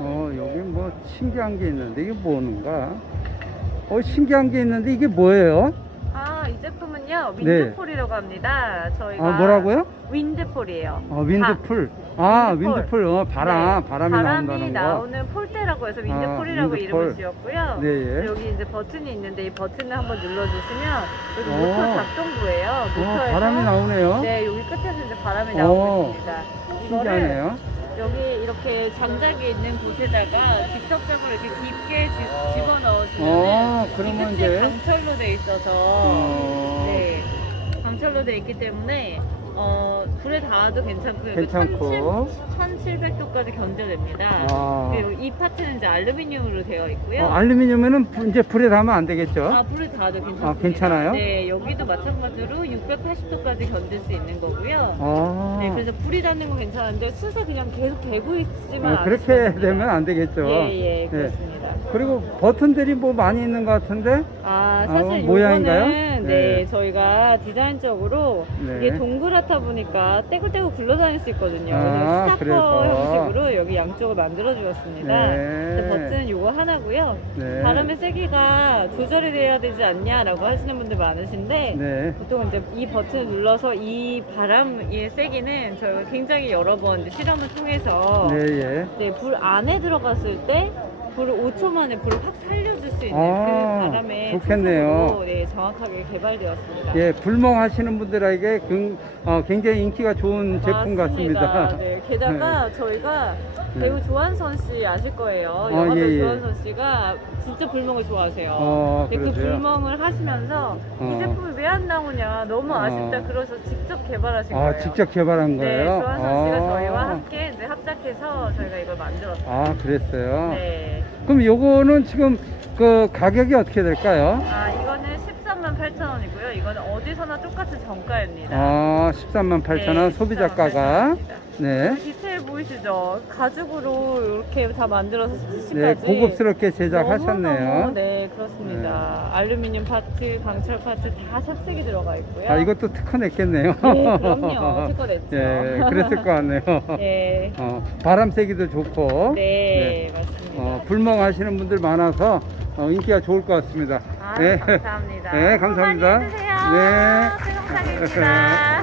여기 뭐 신기한 게 있는데 이게 뭐는가? 신기한 게 있는데 이게 뭐예요? 이 제품은요, 윈드폴이라고 합니다. 저희가. 뭐라고요? 윈드폴이에요. 윈드풀. 윈드풀. 바람이 나온다는 거. 나오는 폴대라고 해서 윈드폴이라고 윈드폴. 이름을 지었고요. 네, 예. 여기 이제 버튼이 있는데 이 버튼을 한번 눌러주시면 여기 모터 작동부예요. 모터에서 바람이 나오네요. 네, 여기 끝에서 이제 바람이 나오고 있습니다. 신기하네요. 여기 이렇게 장작이 있는 곳에다가 직접적으로 이렇게 깊게 집어넣어주면 그러면 이제 이제 강철로 돼 있어서 네, 강철로 돼 있기 때문에 불에 닿아도 괜찮고요. 1700도까지 견뎌냅니다. 그리고 이 파트는 이제 알루미늄으로 되어 있고요. 알루미늄에는 이제 불에 닿으면 안 되겠죠? 불에 닿아도 괜찮습니다. 괜찮아요? 네, 여기도 마찬가지로 680도까지 견딜 수 있는 거고요. 네, 그래서 불이 닿는 건 괜찮은데 숯에 그냥 계속 개고 있지만 그렇게 되면 안 되겠죠? 예, 그렇습니다. 그리고 버튼들이 뭐 많이 있는 것 같은데? 사실 모양인가요? 이거는 네, 저희가 디자인적으로 이게 동그랗다 보니까 떼굴떼굴 굴러다닐 수 있거든요. 스타터 형식으로 여기 양쪽을 만들어 주었습니다. 버튼은 요거 하나고요. 바람의 세기가 조절이 돼야 되지 않냐라고 하시는 분들 많으신데 보통 이제 이 버튼을 눌러서 이 바람의 세기는 저희가 굉장히 여러 번 이제 실험을 통해서 불 안에 들어갔을 때 불을 5초 만에 불을 확 살려줄 수 있는 그 바람의 좋겠네요. 정확하게 개발되었습니다. 불멍하시는 분들에게 굉장히 인기가 좋은 제품 같습니다. 네, 게다가 저희가 배우 조한선 씨 아실 거예요. 영화배우 조한선 씨가 진짜 불멍을 좋아하세요. 그 불멍을 하시면서 이 제품이 왜 안 나오냐 너무 아쉽다 그러셔서 직접 개발하신 거예요. 직접 개발한 거예요? 네, 조한선 씨가 저희와 함께 이제 합작해서 저희가 이걸 만들었어요. 그랬어요? 네. 그럼 요거는 지금 그 가격이 어떻게 될까요? 이거는 138,000원이고요. 이거는 어디서나 똑같은 정가입니다. 138,000원 소비자가가. 디테일 보이시죠? 가죽으로 이렇게 다 만들어서 스티치까지. 고급스럽게 제작하셨네요. 네, 그렇습니다. 알루미늄 파트, 강철 파트 다 삽색이 들어가 있고요. 이것도 특허 냈겠네요. 네, 그럼요. 특허 냈죠. 그랬을 것 같네요. 네. 바람 세기도 좋고. 맞습니다. 불멍하시는 분들 많아서 인기가 좋을 것 같습니다. 감사합니다. 감사합니다. 많이 해주세요. 최동상입니다.